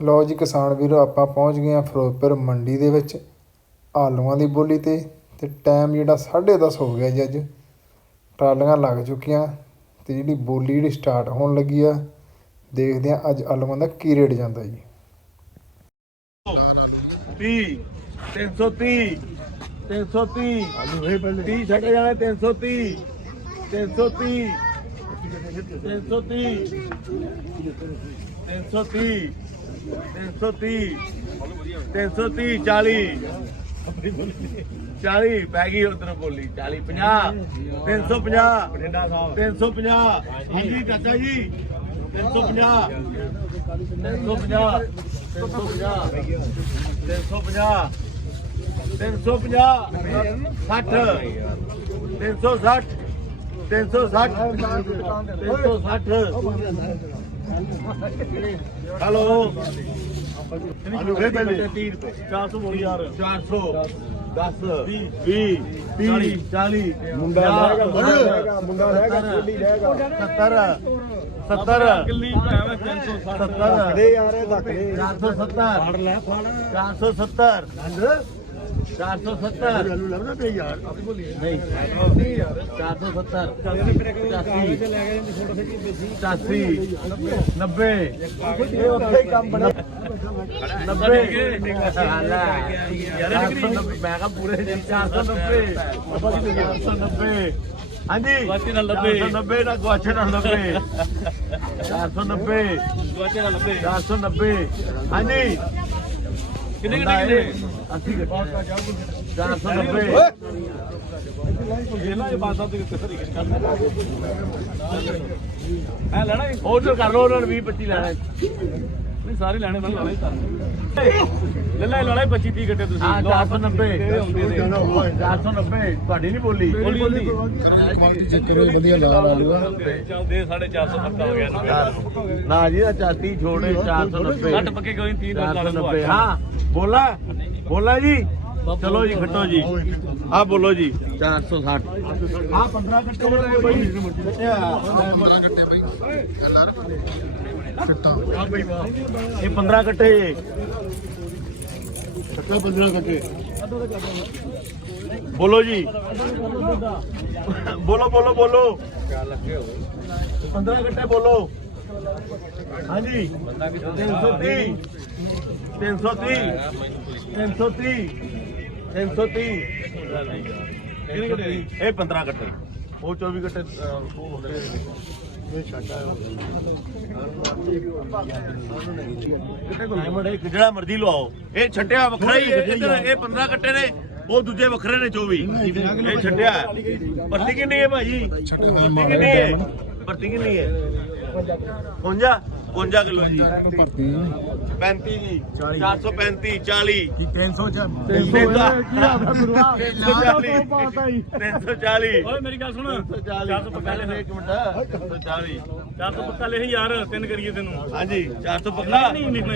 ਲਓ ਜੀ ਕਿਸਾਨ ਵੀਰੋ, ਆਪਾਂ ਪਹੁੰਚ ਗਏ ਆ ਫਿਰੋਜ਼ਪੁਰ ਮੰਡੀ ਦੇ ਵਿੱਚ, ਆਲੂਆਂ ਦੀ ਬੋਲੀ ਤੇ ਤੇ ਟਾਈਮ ਜਿਹੜਾ 10:30 ਹੋ ਗਿਆ ਜੀ ਅੱਜ। ਟਰਾਲੀਆਂ ਲੱਗ ਚੁੱਕੀਆਂ ਤੇ ਜਿਹੜੀ ਬੋਲੀ ਜਿਹੜੀ ਸਟਾਰਟ ਹੋਣ ਲੱਗੀ ਆ, ਦੇਖਦੇ ਆ ਅੱਜ ਆਲੂਆਂ ਦਾ ਕੀ ਰੇਟ ਜਾਂਦਾ ਜੀ। 30 330 330 30 ਛੱਡ ਜਾਣੇ 330 330 330 330 330 330 40 40 ਪੈ ਗਈ ਉਧਰ ਬੋਲੀ 40 50 350 350 ਹਾਂਜੀ ਚਾਚਾ ਜੀ 350 350 350 350 350 60 360 360 360 ਹੈਲੋ। ਆਲੂ ਫੇ ਪਹਿਲੇ। 30 ਰੁਪਏ 400 ਬੋਲੀ ਯਾਰ 400 10 20 30 40 ਮੁੰਡਾ ਰਹੇਗਾ ਮੁੰਡਾ ਰਹੇਗਾ ਕੁੱਲੀ ਰਹੇਗਾ 70 70 ਕਿੱਲੀ ਭਾਵੇਂ 360 70 ਦੇ ਯਾਰ ਇਹ ਧੱਕ ਦੇ 470 ਫੜ ਲੈ ਫੜ 470 470 ਲੱਭਦਾ ਤੇ ਯਾਰ ਨਹੀਂ 470 85 90 ਇਹ ਉੱਥੇ ਹੀ ਕੰਮ ਬਣਾ 90 ਮੈਂ ਕਹਾ ਪੂਰੇ 490 490 ਹਾਂਜੀ ਗਵਾਚੇ ਨਾਲ 90 490 ਨਾ ਗਵਾਚੇ ਨਾਲ 90 490 ਗਵਾਚੇ ਨਾਲ 90 490 ਹਾਂਜੀ ਕਿੰਨੇ ਕਿੰਨੇ 80 490 ਇਹਨਾਂ ਦੇ ਬਾਤਾਂ ਤੇ ਕਿੱਥੇ ਕਰਨਾ। ਐ ਲੈਣਾ ਆਰਡਰ ਕਰ ਲਓ ਉਹਨਾਂ ਨੇ 20 25 ਲੈਣਾ। ਨਹੀਂ ਸਾਰੇ ਲੈਣੇ ਮੈਂ ਲੈਣਾ ਹੀ ਕਰ ਲੈ ਲੈ ਲੈ 25 30 ਗੱਟੇ ਤੁਸੀਂ। 490 490 ਤੁਹਾਡੀ ਨਹੀਂ ਬੋਲੀ। ਬੋਲੀ ਜਿੱਕਰੇ ਵਧੀਆ ਲਾ ਲਾ ਲੂਗਾ ਚੱਲ ਦੇ 450 ਹੱਥਾ ਹੋ ਗਿਆ ਨਾ। ਜੀ ਇਹ ਚਾਤੀ ਛੋੜੇ 490 ਘੱਟ ਪੱਕੇ ਕੋਈ 3 490 ਹਾਂ। ਬੋਲਾ? ਬੋਲਾ ਜੀ? ਚਲੋ ਜੀ ਖੱਟੋ ਜੀ। ਆ ਬੋਲੋ ਜੀ। 460 ਆ 15 ਘੱਟੇ ਵਾਲੇ ਬਾਈ। ਇਹ 15 ਘੱਟੇ ਕੱਟੇ 15 ਘੱਟੇ ਬੋਲੋ ਜੀ। ਬੋਲੋ ਬੋਲੋ ਬੋਲੋ। 15 ਘੱਟੇ ਬੋਲੋ। ਹਾਂਜੀ। 330 330 330 330 ਕਿੰਨੇ ਘੱਟੇ ਇਹ 15 ਘੱਟੇ ਉਹ 24 ਘੱਟੇ ਅਹ, ਉਹ ਹੁੰਦੇ ਇਹ ਛੱਡਾ ਜਿਹੜਾ ਮਰਜ਼ੀ ਲਵਾਓ। ਇਹ ਛੱਡਿਆ ਵੱਖਰਾ ਹੀ ਹੈ ਇੱਧਰ ਇਹ 15 ਕੱਟੇ ਨੇ ਉਹ ਦੂਜੇ ਵੱਖਰੇ ਨੇ 24 ਇਹ ਛੱਡਿਆ ਭਰਤੀ ਕਿੰਨੀ ਹੈ ਭਾਜੀ? ਭਰਤੀ ਕਿੰਨੀ ਹੈ? ਭਰਤੀ ਕਿੰਨੀ ਹੈ? 51 51 ਕਿਲੋ ਜੀ। ਭਰਤੀ 35 ਜੀ। 435 40 300 ਚ 340 ਓਏ ਮੇਰੀ ਗੱਲ ਸੁਣ। 440 ਪੱਕਾ ਲੈ ਇੱਕ ਮਿੰਟ। 340 400 ਪੱਕਾ ਲੈ ਯਾਰ ਤਿੰਨ ਕਰੀਏ ਤੈਨੂੰ। ਹਾਂਜੀ 400 ਪੱਕਾ।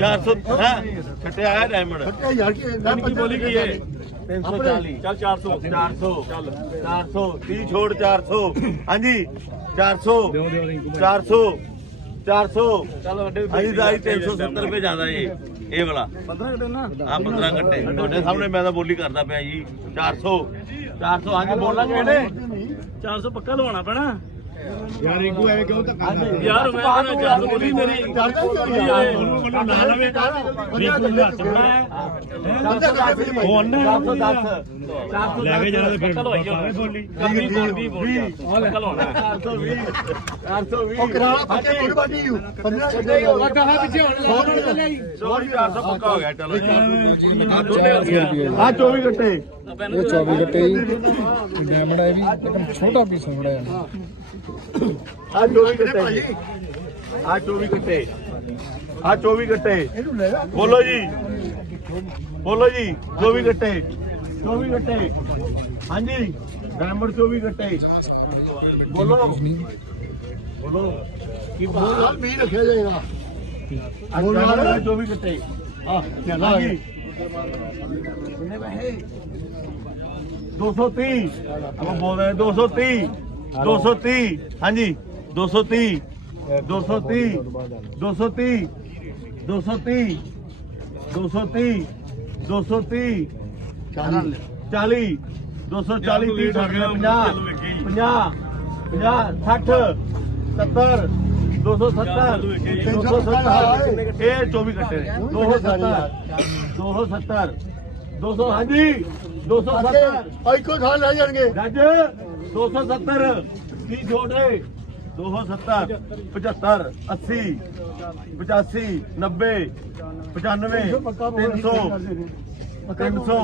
400 ਹਾਂ? ਛੱਟਿਆ ਹੈ ਡਾਇਮੰਡ ਯਾਰ ਕੀ ਕੀ ਬੋਲੀ ਕੀ ਹੈ? 340 ਚੱਲ। 400 400 ਚੱਲ। 400 30 ਛੋੜ 400 ਹਾਂਜੀ। 400 400 400 ਚੱਲ ਵੱਡੇ ਹਾਂਜੀ ਦਾਈ 370 ਰੁਪਏ ਜ਼ਿਆਦਾ ਜੀ। ਇਹ ਵਾਲਾ। 15 ਘੰਟੇ ਨਾ? ਆ 15 ਘੰਟੇ। ਤੁਹਾਡੇ ਸਾਹਮਣੇ ਮੈਂ ਤਾਂ ਬੋਲੀ ਕਰਦਾ ਪਿਆ ਜੀ। 400 400 ਹਾਂਜੀ ਬੋਲਾਂਗੇ ਇਹਨੇ 400 ਪੱਕਾ ਲਵਾਉਣਾ ਪੈਣਾ। ਯਾਰ ਰਿੰਕੂ ਐਵੇਂ ਕਿਉਂ ਧੱਕਾ ਕਰਦਾ ਯਾਰ ਮੈਂ ਕਹਿੰਦਾ 400 ਬੋਲੀ ਮੇਰੀ ਮੈਨੂੰ ਨਾ ਲਵੇ ਰਿੰਕੂ ਨੂੰ ਹੱਥ ਹੁਣ 410 ਲੈ ਕੇ ਜਾਣਾ ਫਿਰ ਪਾਵੇ ਬੋਲੀ ਕੰਮੀ ਬੋਲਦੀ ਬੋਲੀ ਪੱਕਾ ਲਵਾਉਣਾ 420 420 ਉਹ ਕਰਾਲਾ ਫੱਕੇ ਕੋਈ ਬਾਟੀ ਯੂ 15 ਕੱਢੇ ਲੱਗਾ ਹੈ ਪਿੱਛੇ ਹੁਣ ਲਾਉਣ ਚੱਲਿਆ ਜੀ ਸੋਰੀ 400 ਪੱਕਾ ਹੋ ਗਿਆ ਚਲੋ ਆ ਆ 24 ਘੰਟੇ ਇਹ 24 ਗੱਟੇ ਜੀ ਡਾਇਮੰਡ ਹੈ ਵੀ ਲੇਕਿਨ ਛੋਟਾ ਪੀਸ ਥੋੜਾ ਜਿਹਾ ਆ 24 ਘੰਟੇ ਆ 24 ਘੰਟੇ। ਆ 24 ਘੰਟੇ। ਬੋਲੋ ਜੀ। ਬੋਲੋ ਜੀ। 24 ਘੰਟੇ। 24 ਘੰਟੇ। ਹਾਂਜੀ। ਡਾਇਮੰਡ 24 ਘੰਟੇ। ਬੋਲੋ। ਬੋਲੋ। ਕੀ ਬੋਲ ਵੀ ਰੱਖਿਆ ਜਾਏਗਾ। ਬੋਲੋ। 24 ਘੰਟੇ ਆ ਚੱਲ ਪੈਸੇ? 230 ਆਪਾਂ ਬੋਲ ਰਹੇ ਹਾਂ 230 230 ਹਾਂਜੀ 230 230 230 230 230 230 40 40 240 30 50 50 50 60 70 270 270 ਇਹ 24 ਕੱਟੇ ਨੇ 270 270 200 ਹਾਂਜੀ 270 ਆਈ ਕੋ ਖਾਣ ਲੈ ਜਾਣਗੇ ਜੱਜ 270 ਕੀ ਜੋੜੇ? 270 75 80 85 90 95 300 300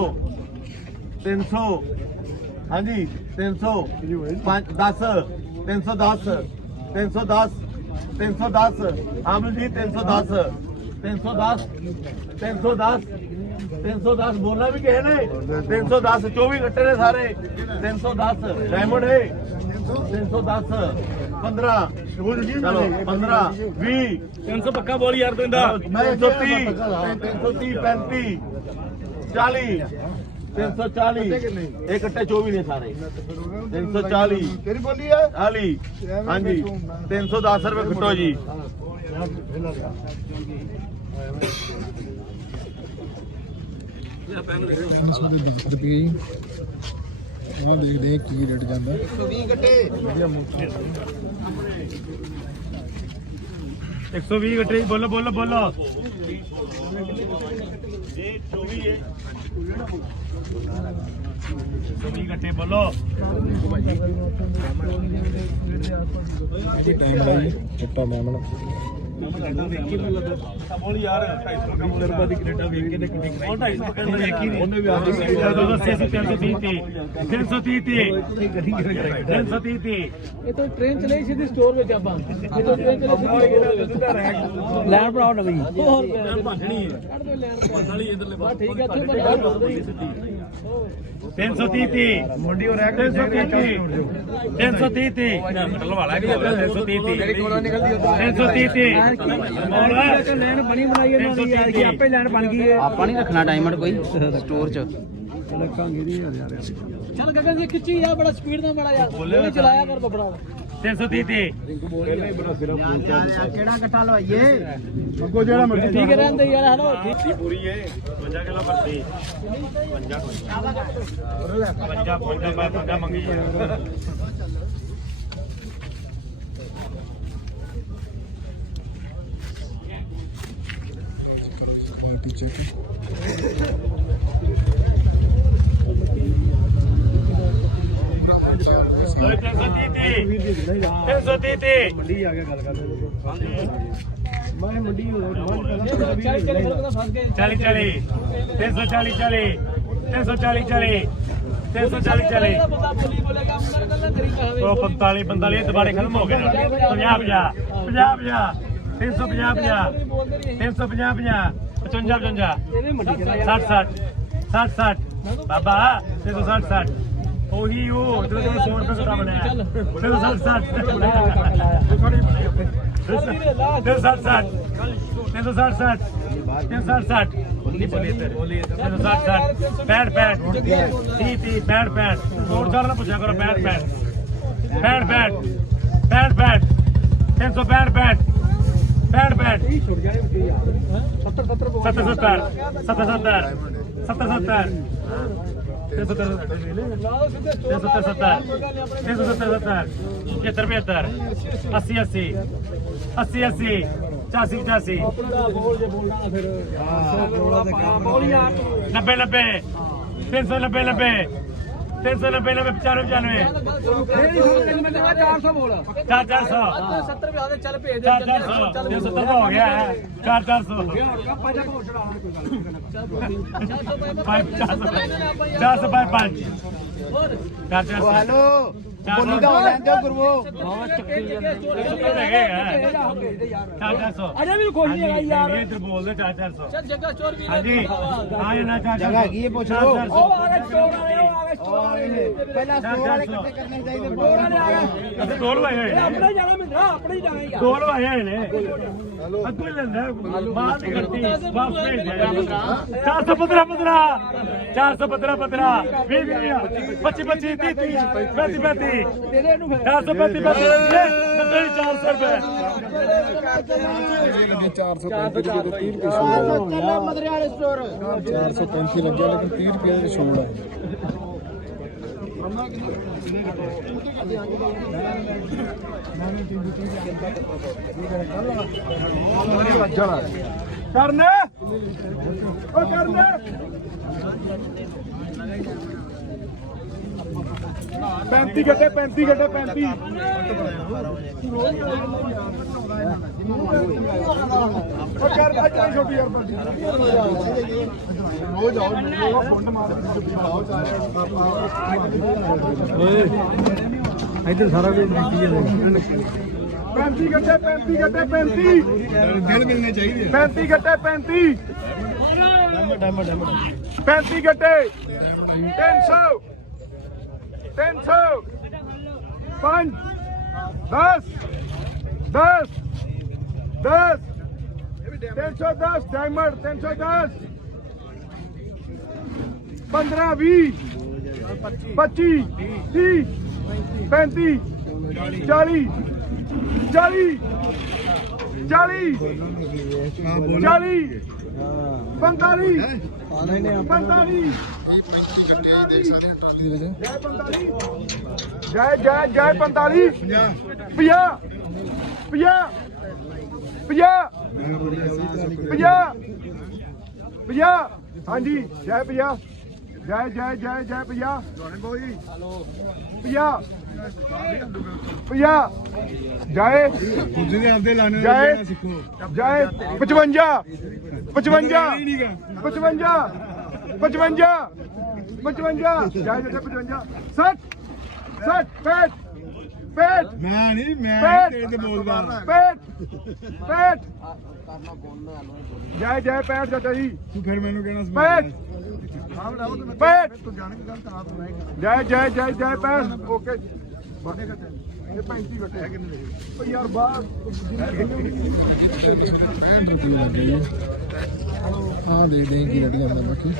300 ਹਾਂਜੀ 300 5 10 310 310 310 ਆਮਲ ਜੀ 310 310 310 310 ਬੋਲਣਾ ਵੀ ਕਿਸੇ ਨੇ 310 24 ਕੱਟੇ ਨੇ ਸਾਰੇ 310 ਡਾਇਮੰਡ ਹੈ 310 15 ਚਲੋ 15 20 300 ਪੱਕਾ ਬੋਲ ਯਾਰ ਦਿੰਦਾ 330 330 35 40 340 ਇਹ ਕੱਟੇ 24 ਨੇ ਸਾਰੇ 340 ਤੇਰੀ ਬੋਲੀ ਹੈ ਹਾਲੀ ਹਾਂਜੀ 310 ਰੁਪਏ ਖੱਟੋ ਜੀ ਰੁਪਏ ਜੀ ਉਹ ਦੇਖਦੇ ਆ ਕੀ ਰੇਟ ਜਾਂਦਾ 120 ਗੱਟੇ ਬੋਲੋ ਬੋਲੋ ਬੋਲੋ। ਇਹ 24 ਹੈ 120 ਗੱਟੇ ਬੋਲੋ। ਟਾਈਮ ਜੀ ਚਿੱਟਾ ਮੈਮਣ ਬੋਲ ਯਾਰ 250 ਰੁਪਏ ਦੀ ਕੈਨੇਡਾ ਵੇਖ ਕੇ ਤੇ ਕਿੰਨੀ ਉਹ 250 ਪੱਕਾ ਦੇ ਵੇਖੀ ਨਹੀਂ ਉਹਨੇ ਵੀ ਆ ਕੇ 280 330 ਤੇ। 330 ਤੇ 330 ਤੇ। ਇਹ ਤਾਂ ਟ੍ਰੇਨ ਚਲੇ ਸਿੱਧੀ ਸਟੋਰ ਵਿੱਚ ਆਪਾਂ। ਇਹ ਤਾਂ ਟ੍ਰੇਨ ਚਲੇ ਸਿੱਧੀ ਲੈਣ ਬਣਾਉ ਨਵੀਂ ਹੋਰ ਭਾਂਜਣੀ ਹੈ। ਕੱਢ ਦੇ ਲੈਣ ਨਾਲੀ ਇਧਰਲੇ ਬਸ ਠੀਕ ਹੈ ਇੱਥੇ ਬੰਦਾ 330 ਤੇ ਮੁੰਡੀ ਹੋ ਰਿਹਾ 330 330 ਤੇ ਮਤਲਬ ਵਾਲਾ ਕਿ 330 ਤੇ ਜਿਹੜੀ ਕੋਲੋਂ ਨਿਕਲਦੀ 330 ਤੇ ਲੈਣ ਬਣੀ ਬਣਾਈ ਇਹਨਾਂ ਦੀ ਯਾਰ ਕਿ ਆਪੇ ਲੈਣ ਬਣ ਗਈ ਹੈ ਆਪਾਂ ਨਹੀਂ ਰੱਖਣਾ ਡਾਇਮੰਡ ਕੋਈ ਸਟੋਰ 'ਚ। ਚੱਲ ਗਗਨ ਜੀ ਖਿੱਚੀ ਆ ਬੜਾ ਸਪੀਡ ਨਾਲ ਬੜਾ ਯਾਰ ਚਲਾਇਆ ਕਰ ਬਬੜਾ। 330 ਤੇ। ਕਿਹੜਾ ਇਕੱਠਾ ਲਵਾਈਏ? ਅੱਗੋ ਜਿਹੜਾ ਮਰਜ਼ੀ ਠੀਕ ਰਹਿੰਦੇ ਯਾਰ ਹਲੋ। ਠੀਕ ਪੂਰੀ ਏ 50 ਕਿਲੋ ਭਰਤੀ। 50 50 50 ਮੈਂ 50 ਮੰਗੀ ਪੀਛੇ 333 ਮੰਡੀ ਆ ਕੇ ਗੱਲ ਕਰਦੇ ਮੈਂ ਮੰਡੀ ਹੋ ਚੱਲ ਚੱਲੀ 340 ਚੱਲੀ 340 ਚੱਲੀ 340 ਚੱਲੀ ਉਹ 45 45 ਦੁਬਾਰੇ ਖਤਮ ਹੋ ਗਏ 50 50 50 350 50 350 55 55 60 60 60 60 ਬਾਬਾ 360 60 ਉਹੀ ਉਹ ਜਿਹੜਾ ਜਿਹੜਾ 100 ਰੁਪਏ ਦਾ 360 60 360 60 360 60 360 60 ਬੋਲੀ ਬੋਲੀ ਇੱਧਰ 360 60 ਪੈਡ ਪੈਡ 30 30 ਪੈਡ ਪੈਡ ਹੋਰ ਸਾਰਾ ਨਾ ਪੁੱਛਿਆ ਕਰੋ ਪੈਡ ਪੈਡ ਪੈਡ ਪੈਡ ਪੈਡ ਪੈਡ 365 ਪੈਡ ਪੈਡ ਪੈਡ ਛੁੱਟ ਜਾਣੇ ਵਿੱਚ ਯਾਰ 70 70 ਬੋਲ 70 70 70 70 70 370 ਲਾਓ ਸਿੱਧੇ ਸਟੋਰ 370 370 370 75 80 80 80 80 85 85 ਆਪਣਾ ਬੋਲ ਜੇ ਬੋਲਣਾ ਫਿਰ ਹਾਂ ਬੋਲ ਯਾਰ 90 90 390 90 390 90 95 ਨਹੀਂ ਸੁਣ ਤੈਨੂੰ ਮੈਂ ਕਿਹਾ 400 ਬੋਲ 4 400 70 ਰੁਪਏ ਦੇ ਚੱਲ ਭੇਜ ਦੇ 4 400 370 ਹੋ ਗਿਆ ਹੈ 4 400 ਪਾਜਾ ਭੋੜ ਚੜਾ ਕੋਈ ਗੱਲ ਨਹੀਂ 400 ਬਾਈ 5 ਹੋਰ 4 400 ਹੈਲੋ ਬੋਲੀ ਦਾ ਹੋ। ਲੈਂਦੇ ਗੁਰਵੋ ਅਜੇ ਵੀ ਕੋਈ ਨਹੀਂ ਹੈਗਾ ਯਾਰ। ਇੱਧਰ ਬੋਲਦੇ 4 400 ਚੱਲ ਜੱਗਾ ਚੋਰ ਵੀ ਹਾਂਜੀ। ਹਾਂ ਇਹ ਨਾ 4 ਜਗ੍ਹਾ ਹੈਗੀ ਹੈ, ਪੁੱਛ ਲਓ। ਉਹ ਆ ਗਏ ਚੋਰ ਵਾਲੇ ਉਹ ਆ ਗਏ ਚੋਰ ਵਾਲੇ। ਪਹਿਲਾਂ ਸਟੋਰ ਵਾਲੇ ਇਕੱਠੇ ਕਰਨੇ ਚਾਹੀਦੇ? ਚੋਰ ਵਾਲੇ ਆ ਗਏ। ਅਸੀਂ ਦੋ ਲਵਾਏ ਹੋਏ ਇਹ ਨੇ। ਆਪਣੇ ਜਾਣਾ ਮਿੰਦਰਾ ਆਪਣੇ ਜਾਣਾ ਯਾਰ ਦੋ ਲਵਾਏ ਹੋਏ ਨੇ। ਅੱਗੋਂ ਹੀ ਲੈਂਦਾ ਬਾਹਰ ਨਹੀਂ ਕਰਤੀ ਵਾਪਸ ਭੇਜ ਦਿਆ 415 15 415 15 20 20 25 25 30 30 35 35 ਦੇ ਦੇ ਇਹਨੂੰ ਫਿਰ 435 ਪੈਸੇ ਇਹ 400 ਰੁਪਏ 435 ਰੁਪਏ 30 435 ਲੱਗਿਆ ਲੇਕਿਨ 30 ਰੁਪਏ ਦੇ ਛੋੜ ਹੈ ਕਰਨੇ ਉਹ ਕਰਨੇ ਪੈਂਤੀ ਗੱਡੇ ਪੈਂਤੀ ਗੱਡੇ ਪੈਂਤੀ। ਉਹ ਕਰ ਅੱਜ ਨਹੀਂ ਛੋਟੀ ਯਾਰ ਬੰਦੀ ਰੋਜ਼ ਆਓ ਰੋਜ਼ ਫੁੰਡ ਮਾਰ ਆਓ ਇੱਧਰ ਸਾਰਾ ਕੁਝ ਦੇਖੀ ਜਾਂਦੇ। 35 ਗੱਡੇ 35 ਗੱਡੇ 35 ਦਿਲ ਮਿਲਨੇ ਚਾਹੀਦੇ 35 ਗੱਡੇ 35 35 ਗੱਡੇ 300 300 5 10 10 10 310 ਡਾਇਮੰਡ 310 15 20 25 30 35 40 40 40 40 45 45 ਜੈ ਜੈ ਜੈ 45 50 50 50 50 ਹਾਂਜੀ, ਜੈ 50 ਜੈ ਜੈ ਜੈ ਜੈ ਪਿਆ ਬੋਈ। ਹਲੋ। ਪਿਆ ਪਿਆ ਜੈ। ਤੁਸੀਂ ਵੀ ਆਪਦੇ ਲਾਣੇ ਜੈ। ਸਿੱਖੋ। ਜੈ। 55 55 55 55 55 ਜੈ ਜੈ 55 60 60 65 ਬੈਠ ਮੈਂ ਨਹੀਂ ਮੈਂ ਨੀ ਬੋਲਦਾ। ਬੈਠ ਬੈਠ ਜੈ ਜੈ ਪੈਠ ਚਾਚਾ ਜੀ। ਤੂੰ ਫਿਰ ਮੈਨੂੰ ਕਹਿਣਾ ਬੈਠ ਬੈਠ ਤੂੰ ਜਾਣ ਕੇ ਗੱਲ ਤਾਂ ਜੈ ਜੈ ਜੈ ਜੈ ਪੈਠ ਓਕੇ। ਬਾਕੀ ਕੱਟੇ ਇਹ 35 ਕੱਟੇ ਕਿੰਨੇ ਦੇ ਯਾਰ ਬਾਹਰ ਆ ਦੇ ਦੇ ਕੀ ਲੱਗ ਜਾਂਦਾ ਬਾਕੀ।